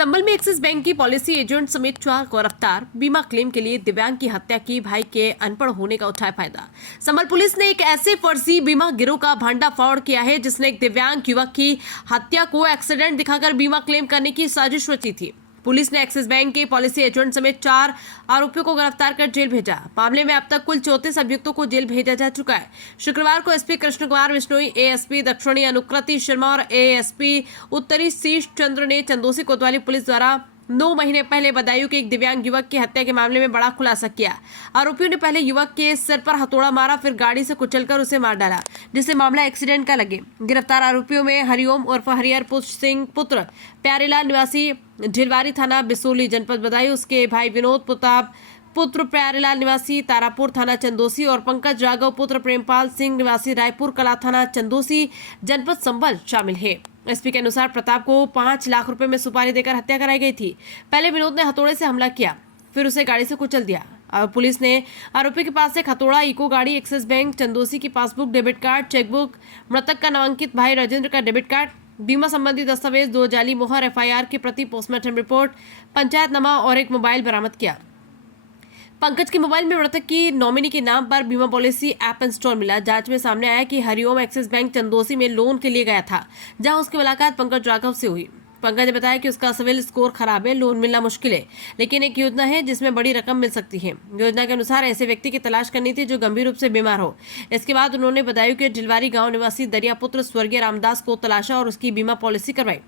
संभल में axis bank की policy agent समेत 4 गिरफ्तार। बीमा क्लेम के लिए दिव्यांग की हत्या की, भाई के अनपढ़ होने का उठाया फायदा। संभल पुलिस ने एक ऐसे फर्जी बीमा गिरोह का भंडाफोड़ किया है जिसने एक दिव्यांग युवक की हत्या को एक्सीडेंट दिखाकर बीमा क्लेम करने की साजिश रची थी। पुलिस ने एक्सिस बैंक के पॉलिसी एजेंट समेत 4 आरोपियों को गिरफ्तार कर जेल भेजा। मामले में अब तक कुल 34 अभियुक्तों को जेल भेजा जा चुका है। शुक्रवार को एसपी कृष्ण कुमार बिश्नोई, एएसपी दक्षिणी अनुकृति शर्मा और एएसपी उत्तरी शीश चंद्र ने चंदोसी कोतवाली पुलिस द्वारा 9 महीने पहले बदायूं के एक दिव्यांग युवक की हत्या के मामले में बड़ा खुलासा किया। आरोपियों ने पहले युवक के सिर पर हथौड़ा मारा, फिर गाड़ी से कुचलकर उसे मार डाला, जिससे मामला एक्सीडेंट का लगे। गिरफ्तार आरोपियों में हरिओम उर्फ हरिहर सिंह पुत्र प्यारेलाल निवासी झिलवारी थाना बिसोली जनपद बदायूं, उसके भाई विनोद प्रताप पुत्र प्यारेलाल निवासी तारापुर थाना चंदोसी और पंकज राघव पुत्र प्रेमपाल सिंह निवासी रायपुर कला थाना चंदोसी जनपद संभल शामिल है। एसपी के अनुसार प्रताप को 5 लाख रुपए में सुपारी देकर हत्या कराई गई थी। पहले विनोद ने हथौड़े से हमला किया, फिर उसे गाड़ी से कुचल दिया। अब पुलिस ने आरोपी के पास से हथौड़ा, इको गाड़ी, एक्सिस बैंक चंदोसी की पासबुक, डेबिट कार्ड, चेकबुक, मृतक का नामांकित भाई राजेंद्र का डेबिट कार्ड, बीमा संबंधी दस्तावेज, 2 जाली मोहर, एफआईआर की प्रति, पोस्टमार्टम रिपोर्ट, पंचायतनामा और एक मोबाइल बरामद किया। पंकज के मोबाइल में मृतक की नॉमिनी के नाम पर बीमा पॉलिसी ऐप इंस्टॉल मिला। जांच में सामने आया कि हरिओम एक्सिस बैंक चंदोसी में लोन के लिए गया था, जहां उसकी मुलाकात पंकज राघव से हुई। पंकज ने बताया कि उसका सिविल स्कोर खराब है, लोन मिलना मुश्किल है, लेकिन एक योजना है जिसमें बड़ी रकम मिल सकती है। योजना के अनुसार ऐसे व्यक्ति की तलाश करनी थी जो गंभीर रूप से बीमार हो। इसके बाद उन्होंने बदायूं के ढिलवारी गांव निवासी दरिया पुत्र स्वर्गीय रामदास को तलाशा और उसकी बीमा पॉलिसी करवाई।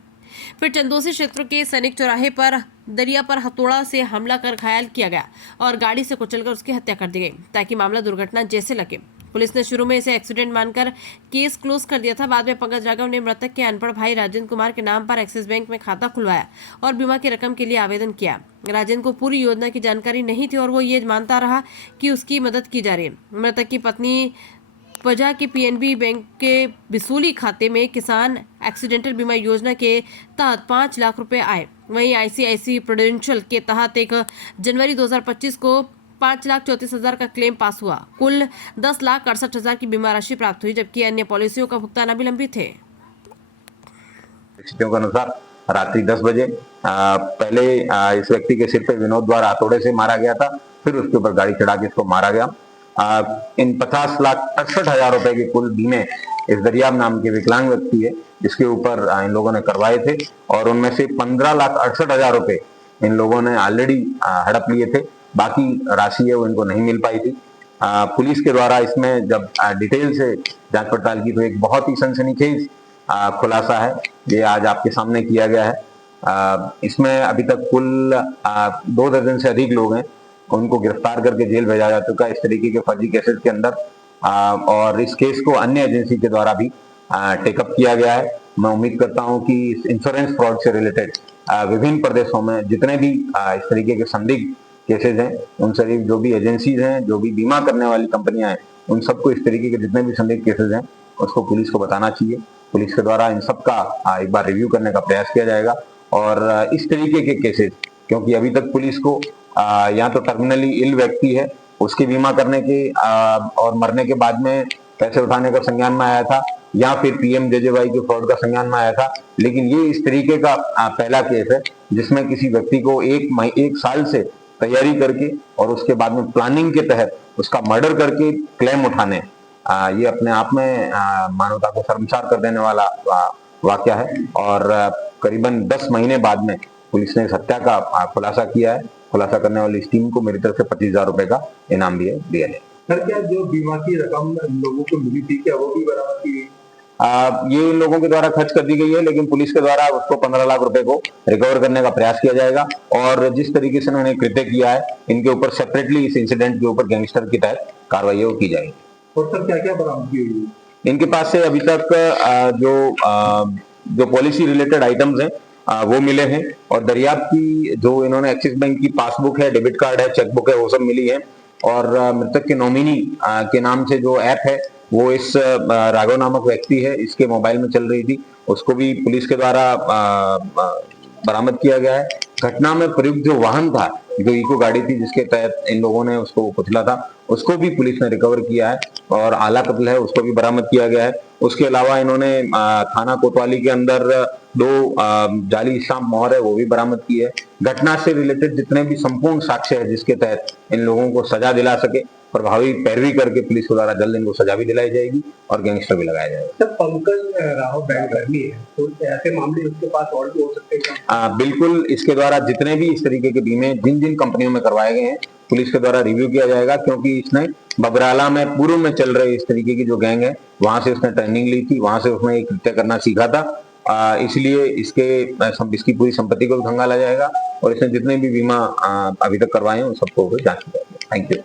फिर चंदोसी क्षेत्र के सैनिक चौराहे पर दरिया पर हथौड़ा से हमला कर घायल किया गया और गाड़ी से कुचलकर उसकी हत्या कर दी गई, ताकि मामला दुर्घटना जैसे लगे। पुलिस ने शुरू में इसे एक्सीडेंट मानकर केस क्लोज कर दिया था। बाद में पंकज राघव ने मृतक के अनपढ़ भाई राजेंद्र कुमार के नाम पर एक्सिस बैंक में खाता खुलवाया और बीमा की रकम के लिए आवेदन किया। राजेंद्र को पूरी योजना की जानकारी नहीं थी और वो ये मानता रहा कि उसकी मदद की जा रही है। मृतक की पत्नी वजह के पीएनबी बैंक के बिसोली खाते में किसान एक्सीडेंटल बीमा योजना के तहत 5 लाख रुपए आए। वहीं आईसीआईसी प्रूडेंशियल के तहत 1 जनवरी 2025 को 5,34,000 का क्लेम पास हुआ। कुल 10,68,000 की बीमा राशि प्राप्त हुई, जबकि अन्य पॉलिसियों का भुगतान अभी लंबित है। के अनुसार रात्रि 10 बजे पहले इस व्यक्ति के सिर पे विनोद द्वारा हथौड़े से मारा गया था, फिर उसके ऊपर गाड़ी चढ़ा के इसको मारा गया। इन 50,68,000 रुपए के कुल बीमे इस दरियाब नाम के विकलांग व्यक्ति है जिसके ऊपर इन लोगों ने करवाए थे और उनमें से 15,68,000 रुपए इन लोगों ने ऑलरेडी हड़प लिए थे। बाकी राशि है वो इनको नहीं मिल पाई थी। पुलिस के द्वारा इसमें जब डिटेल से जांच पड़ताल की तो एक बहुत ही सनसनीखेज खुलासा है ये आज आपके सामने किया गया है। इसमें अभी तक कुल 2 दर्जन से अधिक लोग हैं, उनको गिरफ्तार करके जेल भेजा जा चुका है इस तरीके के फर्जी केसेस के अंदर। और इस केस को अन्य एजेंसी के द्वारा भी टेकअप किया गया है। मैं उम्मीद करता हूं कि इस इंश्योरेंस फ्रॉड से रिलेटेड विभिन्न प्रदेशों में जितने भी इस तरीके के संदिग्ध केसेस हैं, उन सभी जो भी एजेंसीज हैं, जो भी बीमा करने वाली कंपनियां हैं, उन सबको इस तरीके के जितने भी संदिग्ध केसेस हैं उसको पुलिस को बताना चाहिए। पुलिस के द्वारा इन सबका एक बार रिव्यू करने का प्रयास किया जाएगा और इस तरीके के केसेस, क्योंकि अभी तक पुलिस को या तो टर्मिनली इल व्यक्ति है उसकी बीमा करने के और मरने के बाद में पैसे उठाने का संज्ञान में आया था, या फिर पीएमजेजेवाई के फ्रॉड का संज्ञान में आया था। लेकिन ये इस तरीके का पहला केस है जिसमें किसी व्यक्ति को 1 साल से तैयारी करके और उसके बाद में प्लानिंग के तहत उसका मर्डर करके क्लेम उठाने, ये अपने आप में मानवता को शर्मसार कर देने वाला वाकया है। और करीबन 10 महीने बाद में पुलिस ने इस हत्या का खुलासा किया है। खुलासा करने वाली इस टीम को मेरी तरफ से 25,000 रुपए का इनाम भी दिया है। सर, क्या जो बीमा की रकम लोगों को मिली थी क्या वो भी बरामद की गई? ये लोगों के द्वारा खर्च कर दी गई है, लेकिन पुलिस के द्वारा उसको 15 लाख रुपए को रिकवर करने का प्रयास किया जाएगा। और जिस तरीके से उन्होंने कृत्य किया है, इनके ऊपर सेपरेटली इस इंसिडेंट के ऊपर गैंगस्टर की तहत कार्रवाई की जाएगी। और सर, क्या क्या बरामद की हुई है? इनके पास से अभी तक जो पॉलिसी रिलेटेड आइटम्स हैं वो मिले हैं और दरियाब की जो इन्होंने एक्सिस बैंक की पासबुक है, डेबिट कार्ड है, चेकबुक है, वो सब मिली है। और मृतक के नॉमिनी के नाम से जो ऐप है वो इस राघव नामक व्यक्ति है, इसके मोबाइल में चल रही थी, उसको भी पुलिस के द्वारा बरामद किया गया है। घटना में प्रयुक्त जो वाहन था जो इको गाड़ी थी जिसके तहत इन लोगों ने उसको कुचला था, उसको भी पुलिस ने रिकवर किया है और आला कत्ल है उसको भी बरामद किया गया है। उसके अलावा इन्होंने थाना कोतवाली के अंदर 2 जाली स्टाम्प मोहर है वो भी बरामद की है। घटना से रिलेटेड जितने भी संपूर्ण साक्ष्य है जिसके तहत इन लोगों को सजा दिला सके, प्रभावी पैरवी करके पुलिस के द्वारा जल्द इनको सजा भी दिलाई जाएगी और गैंगस्टर भी लगाया जाएगा। सर पंकज राव बैंकर्मी है, तो ऐसे मामले उसके पास और भी हो सकते हैं? बिल्कुल, इसके द्वारा जितने भी इस तरीके के बीमे जिन जिन कंपनियों में करवाए गए हैं पुलिस के द्वारा रिव्यू किया जाएगा, क्योंकि इसने बबराला में पूर्व में चल रहे इस तरीके की जो गैंग है वहां से उसने ट्रेनिंग ली थी, वहां से उसने एक कृत्य करना सीखा था। इसलिए इसकी पूरी संपत्ति को भी खंगाला जाएगा और इसने जितने भी बीमा अभी तक करवाए हैं उन सबको जांच की जाएगी। Thank you.